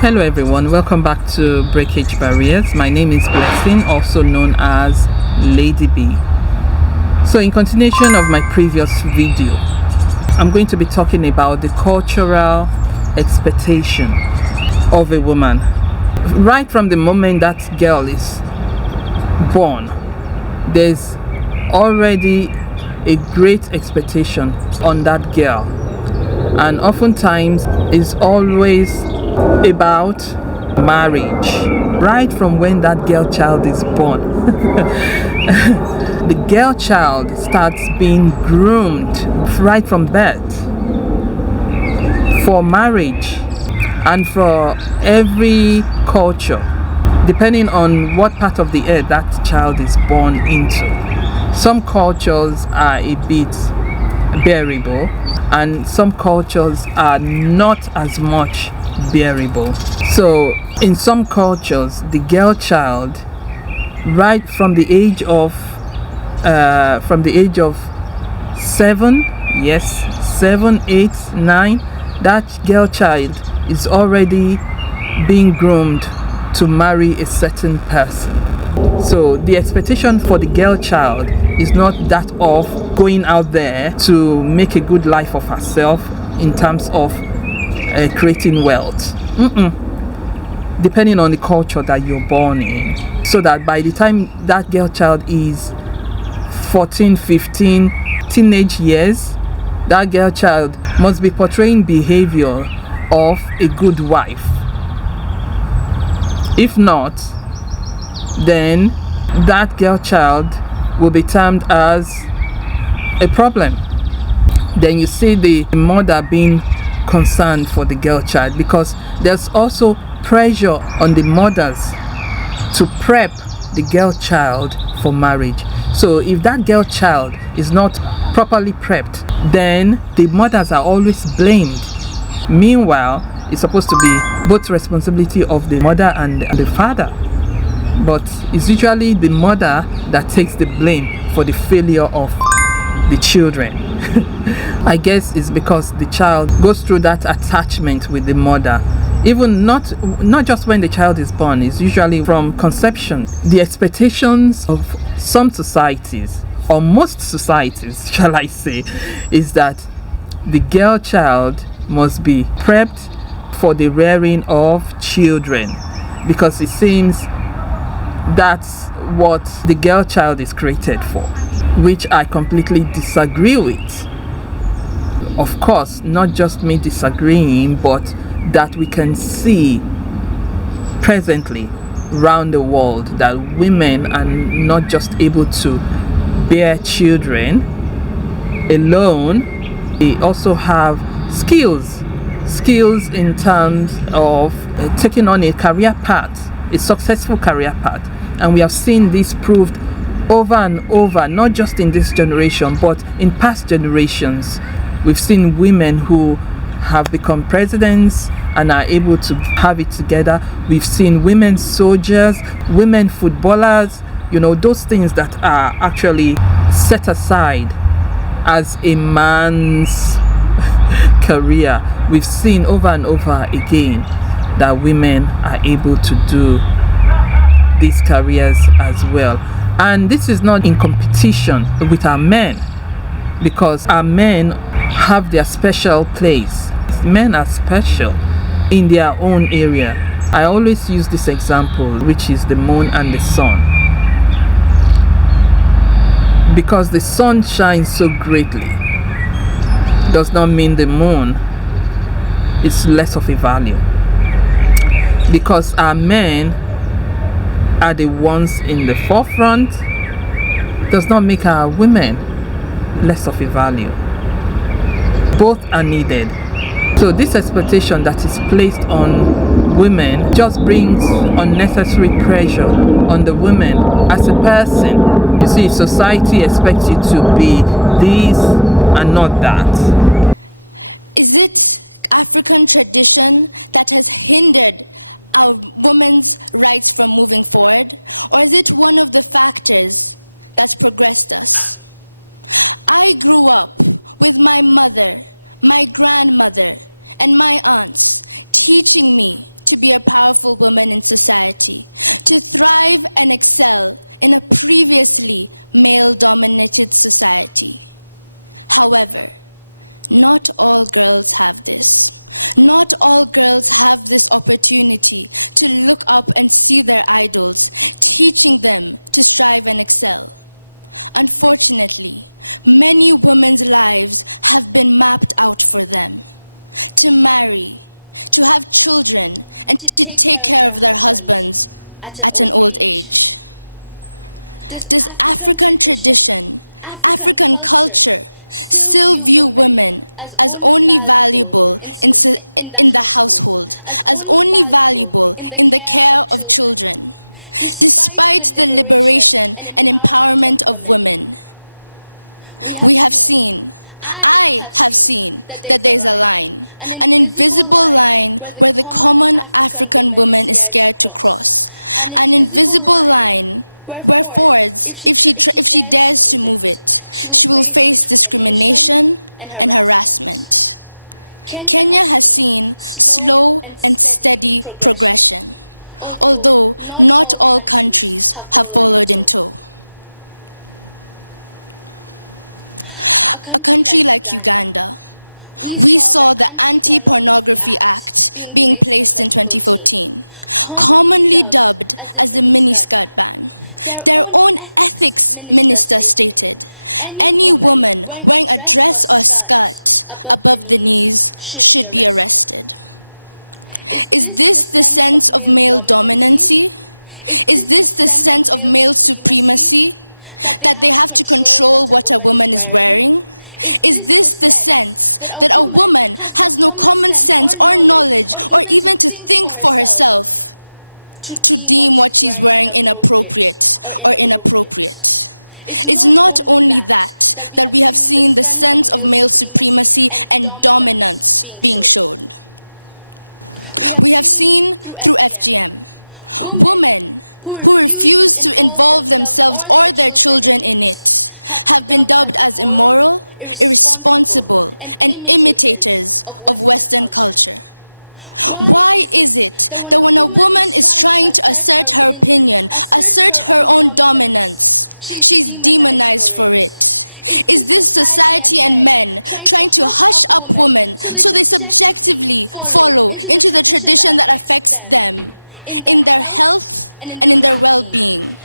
Hello everyone, welcome back to Breakage Barriers. My name is Blessing, also known as Lady B. So in continuation of my previous video, I'm going to be talking about the cultural expectation of a woman. Right from the moment that girl is born, there's already a great expectation on that girl, and oftentimes it's always about marriage. Right from when that girl child is born, the girl child starts being groomed right from birth for marriage. And for every culture, depending on what part of the earth that child is born into, some cultures are a bit bearable and some cultures are not as much bearable. So in some cultures, the girl child, right from the age of 7, 8, 9, that girl child is already being groomed to marry a certain person. So the expectation for the girl child is not that of going out there to make a good life of herself in terms of creating wealth. Depending on the culture that you're born in, so that by the time that girl child is 14, 15, teenage years, that girl child must be portraying behavior of a good wife. If not, then that girl child will be termed as a problem. Then you see the mother being concerned for the girl child, because there's also pressure on the mothers to prep the girl child for marriage. So if that girl child is not properly prepped, then the mothers are always blamed. Meanwhile, it's supposed to be both responsibility of the mother and the father, but it's usually the mother that takes the blame for the failure of the children. I guess it's because the child goes through that attachment with the mother, even not just when the child is born. It's usually from conception. The expectations of some societies, or most societies shall I say, is that the girl child must be prepped for the rearing of children, because it seems that's what the girl child is created for, which I completely disagree with. Of course, not just me disagreeing, but that we can see presently around the world that women are not just able to bear children alone, they also have skills in terms of taking on a career path, a successful career path. And we have seen this proved over and over, not just in this generation, but in past generations. We've seen women who have become presidents and are able to have it together. We've seen women soldiers, women footballers, those things that are actually set aside as a man's career. We've seen over and over again that women are able to do these careers as well. And this is not in competition with our men, because our men have their special place. Men are special in their own area. I always use this example, which is the moon and the sun, because the sun shines so greatly does not mean the moon is less of a value. Because our men are the ones in the forefront does not make our women less of a value. Both are needed. So this expectation that is placed on women just brings unnecessary pressure on the women as a person. You see, society expects you to be this and not that. Is it African tradition that has hindered our women's rights from moving forward? Or is it one of the factors that's progressed us? I grew up with my mother, my grandmother, and my aunts teaching me to be a powerful woman in society, to thrive and excel in a previously male-dominated society. However, not all girls have this. Not all girls have this opportunity to look up and see their idols, teaching them to strive and excel. Unfortunately, many women's lives have been mapped out for them. To marry, to have children, and to take care of their husbands at an old age. Does African tradition, African culture, still view women as only valuable in the household, as only valuable in the care of children? Despite the liberation and empowerment of women, I have seen that there's a line, an invisible line where the common African woman is scared to cross. An invisible line where forwards, if she dares to move it, she will face discrimination and harassment. Kenya has seen slow and steady progression, although not all countries have followed in tow. A country like Uganda, we saw the Anti-Pornography Act being placed in 2014, commonly dubbed as the miniskirt ban. Their own ethics minister stated, any woman wearing a dress or skirt above the knees should be arrested. Is this the sense of male dominancy? Is this the sense of male supremacy? That they have to control what a woman is wearing? Is this the sense that a woman has no common sense or knowledge or even to think for herself to deem what she's wearing inappropriate or inappropriate? It's not only that we have seen the sense of male supremacy and dominance being shown. We have seen through FGM, women who refuse to involve themselves or their children in it have been dubbed as immoral, irresponsible, and imitators of Western culture. Why is it that when a woman is trying to assert her opinion, assert her own dominance, she's demonized for it? Is this society and men trying to hush up women so they subjectively follow into the tradition that affects them in their health and in their well-being?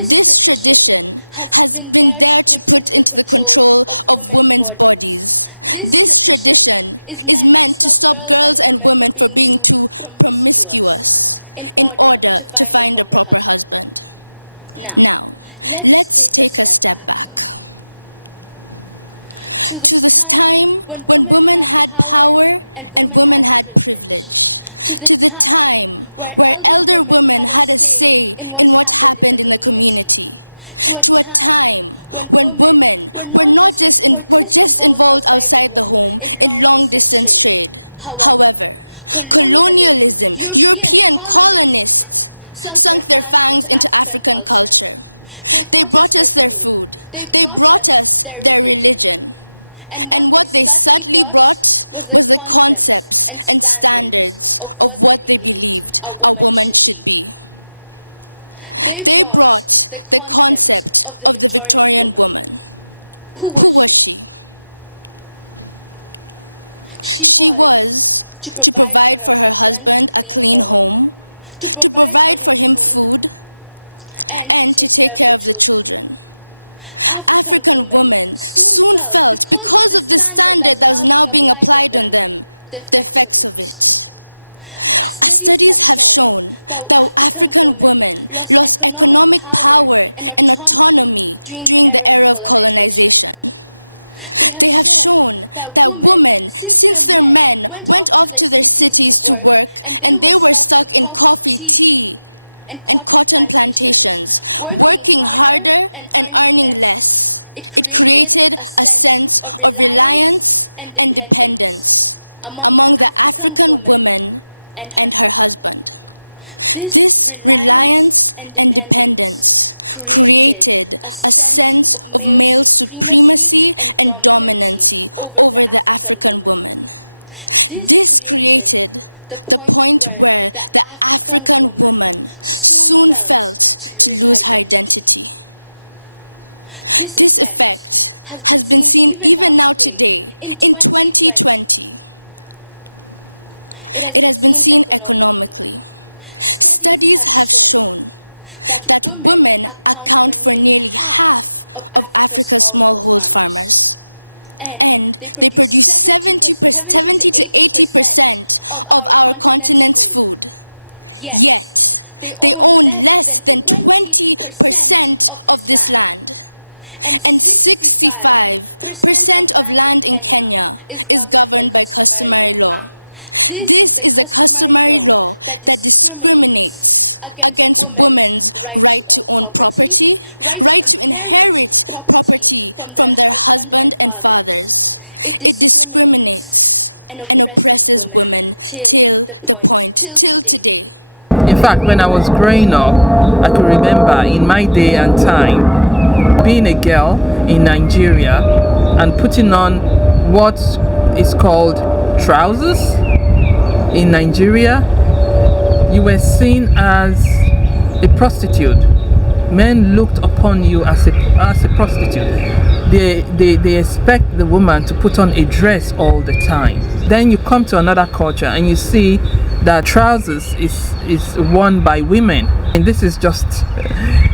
This tradition has been there to put into the control of women's bodies. This tradition is meant to stop girls and women from being too promiscuous in order to find a proper husband. Now, let's take a step back to this time when women had power and women had privilege, to the time where elder women had a say in what happened in the community, to a time when women were just involved outside the home in long-distance trade. However, colonialism, European colonists sunk their fangs into African culture. They brought us their food. They brought us their religion. And what they subtly brought was the concepts and standards of what they believed a woman should be. They brought the concept of the Victorian woman. Who was she? She was to provide for her husband a clean home, to provide for him food, and to take care of the children. African women soon felt, because of the standard that was now being applied on them, the effects of it. Studies have shown that African women lost economic power and autonomy during the era of colonization. They have shown that women, since their men went off to their cities to work and they were stuck in coffee, tea, and cotton plantations, working harder and earning less, it created a sense of reliance and dependence among the African woman and her husband. This reliance and dependence created a sense of male supremacy and dominancy over the African woman. This created the point where the African woman soon felt to lose her identity. This effect has been seen even now today, in 2020. It has been seen economically. Studies have shown that women account for nearly half of Africa's smallhold farmers. And they produce 70 to 80% of our continent's food. Yet, they own less than 20% of this land. And 65% of land in Kenya is governed by customary law. This is a customary law that discriminates against women's right to own property, right to inherit property from their husband and fathers. It discriminates and oppresses women till today. In fact, when I was growing up, I could remember in my day and time being a girl in Nigeria and putting on what is called trousers in Nigeria. You were seen as a prostitute. Men looked upon you as a prostitute. They expect the woman to put on a dress all the time. Then you come to another culture and you see that trousers is worn by women. And this is just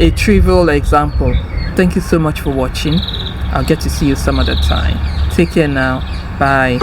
a trivial example. Thank you so much for watching. I'll get to see you some other time. Take care now. Bye.